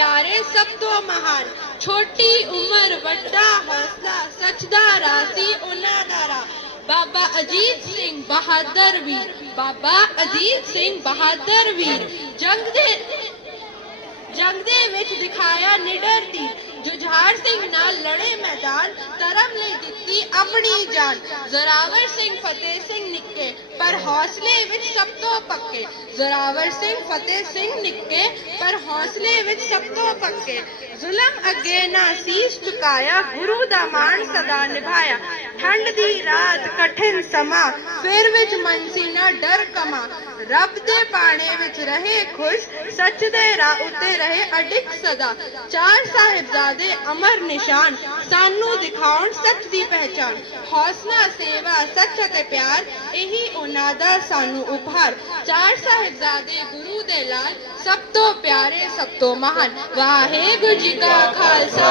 प्यारे सब तो महान। छोटी उम्र वड्डा हौसला सच दा रासी उन्हां दा राह। बाबा अजीत सिंह बहादुर वीर, बाबा अजीत सिंह बहादुर वीर। जंग दे विच दिखाया निडर तीर, जुझार सिंह नाल लड़े मैदान, धर्म लई दित्ती अपनी जान। जोरावर सिंह फतेह सिंह निक्के पर हौसले विच सब तो पक्के। जोरावर सिंह फतेह सिंह निक्के पर हौसले विच सब तो पक्के। जुल्म अगे ना सीस झुकाया, गुरु दा मान सदा निभाया। ठंड दी रात कठिन समा, फिर विच मन सी ना डर कमा। रब दे पाने विच रहे खुश, सच दे राह उते रहे अडिग सदा। चार साहिबजादे अमर निशान, सानू दिखाउण सच दी पहचान। हौसला सेवा सच अते प्यार, यही उन्हां दा सानू उपहार। चार साहिबजादे गुरु दे लाल, सब तो प्यारे सब तो महान। वाहेगुरु जी का खालसा।